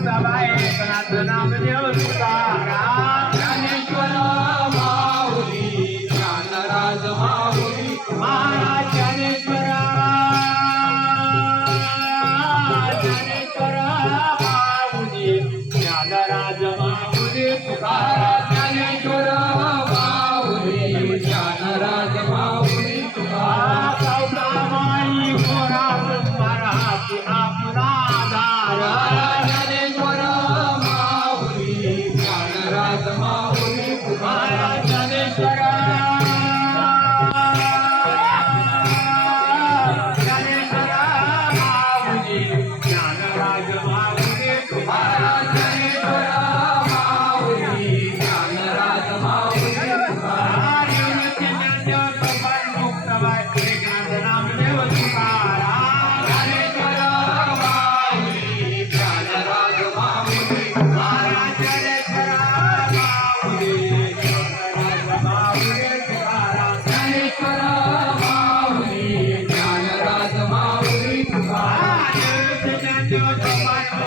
मुक्ताबाई एकनाथ नामदेव तुकाराम ज्ञानेश्वर माऊली ज्ञानराज माऊली महाराज ज्ञानेश्वर ज्ञानेश्वर माऊली ज्ञानराज माऊली तुकाराम ज्ञानेश्वर माऊली ज्ञानराज माऊली सावतामाई गोरा महाराज आपला आधार ज्ञानेश्वर माऊली ज्ञानराज माऊली महाराज ज्ञानेश्वर ज्ञानेश्वर माऊली ज्ञानराज माऊली ज्ञानेश्वर माऊली ज्ञानराज माऊली Bye.